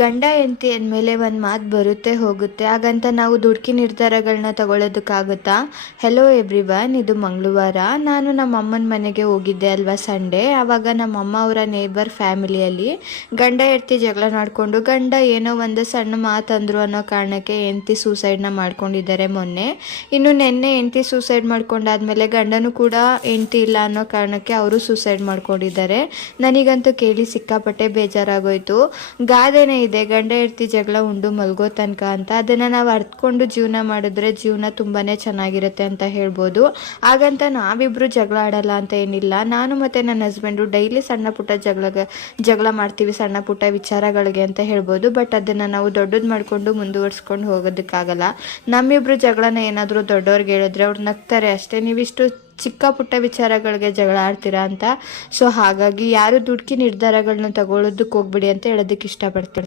ಗಂಡ ಹೆಂಡತಿ ಅಂದಮೇಲೆ ಒಂದು ಮಾತು ಬರುತ್ತೆ ಹೋಗುತ್ತೆ, ಹಾಗಂತ ನಾವು ದುಡುಕಿ ನಿರ್ಧಾರಗಳನ್ನ ತಗೊಳ್ಳೋದಕ್ಕಾಗುತ್ತಾ? ಹೆಲೋ ಎವ್ರಿವನ್, ಇದು ಮಂಗಳವಾರ. ನಾನು ನಮ್ಮ ಅಮ್ಮನ ಮನೆಗೆ ಹೋಗಿದ್ದೆ ಅಲ್ವಾ ಸಂಡೇ. ಆವಾಗ ನಮ್ಮಮ್ಮ ಅವರ ನೇಬರ್ ಫ್ಯಾಮಿಲಿಯಲ್ಲಿ ಗಂಡ ಹೆಂಡತಿ ಜಗಳ ಮಾಡಿಕೊಂಡು ಗಂಡ ಏನೋ ಒಂದು ಸಣ್ಣ ಮಾತಂದ್ರು ಅನ್ನೋ ಕಾರಣಕ್ಕೆ ಹೆಂಡತಿ ಸೂಸೈಡ್ನ ಮಾಡ್ಕೊಂಡಿದ್ದಾರೆ ಮೊನ್ನೆ. ಇನ್ನು ನೆನ್ನೆ ಹೆಂಡತಿ ಸೂಸೈಡ್ ಮಾಡ್ಕೊಂಡಾದ್ಮೇಲೆ ಗಂಡನೂ ಕೂಡ ಹೆಂಡತಿ ಇಲ್ಲ ಅನ್ನೋ ಕಾರಣಕ್ಕೆ ಅವರು ಸೂಸೈಡ್ ಮಾಡ್ಕೊಂಡಿದ್ದಾರೆ. ನನಗಂತೂ ಕೇಳಿ ಸಿಕ್ಕಾಪಟ್ಟೆ ಬೇಜಾರಾಗೋಯ್ತು. ಗಾದೆನೇ ಇದೆ, ಗಂಡ ಹೆಂಡತಿ ಜಗಳ ಉಂಡು ಮಲ್ಗೋ ತನಕ ಅಂತ. ಅದನ್ನು ನಾವು ಅರ್ಥಕೊಂಡು ಜೀವನ ಮಾಡಿದ್ರೆ ಜೀವನ ತುಂಬಾ ಚೆನ್ನಾಗಿರುತ್ತೆ ಅಂತ ಹೇಳ್ಬೋದು. ಹಾಗಂತ ನಾವಿಬ್ಬರು ಜಗಳ ಆಡಲ್ಲ ಅಂತ ಏನಿಲ್ಲ. ನಾನು ಮತ್ತು ನನ್ನ ಹಸ್ಬೆಂಡು ಡೈಲಿ ಸಣ್ಣ ಪುಟ್ಟ ಜಗಳ ಮಾಡ್ತೀವಿ, ಸಣ್ಣ ಪುಟ್ಟ ವಿಚಾರಗಳಿಗೆ ಅಂತ ಹೇಳ್ಬೋದು. ಬಟ್ ಅದನ್ನು ನಾವು ದೊಡ್ಡದು ಮಾಡಿಕೊಂಡು ಮುಂದುವರ್ಸ್ಕೊಂಡು ಹೋಗೋದಕ್ಕಾಗಲ್ಲ. ನಮ್ಮಿಬ್ಬರು ಜಗಳನ ಏನಾದರೂ ದೊಡ್ಡವ್ರಿಗೆ ಹೇಳಿದ್ರೆ ಅವ್ರು ನಗ್ತಾರೆ ಅಷ್ಟೇ, ನೀವಿಷ್ಟು ಚಿಕ್ಕ ಪುಟ್ಟ ವಿಚಾರಗಳಿಗೆ ಜಗಳ ಆಡ್ತೀರಾ ಅಂತ. ಸೊ ಹಾಗಾಗಿ ಯಾರು ದುಡುಕಿ ನಿರ್ಧಾರಗಳನ್ನ ತಗೊಳ್ಳೋದಕ್ಕೆ ಹೋಗ್ಬಿಡಿ ಅಂತ ಹೇಳೋದಕ್ಕೆ ಇಷ್ಟಪಡ್ತೀನಿ.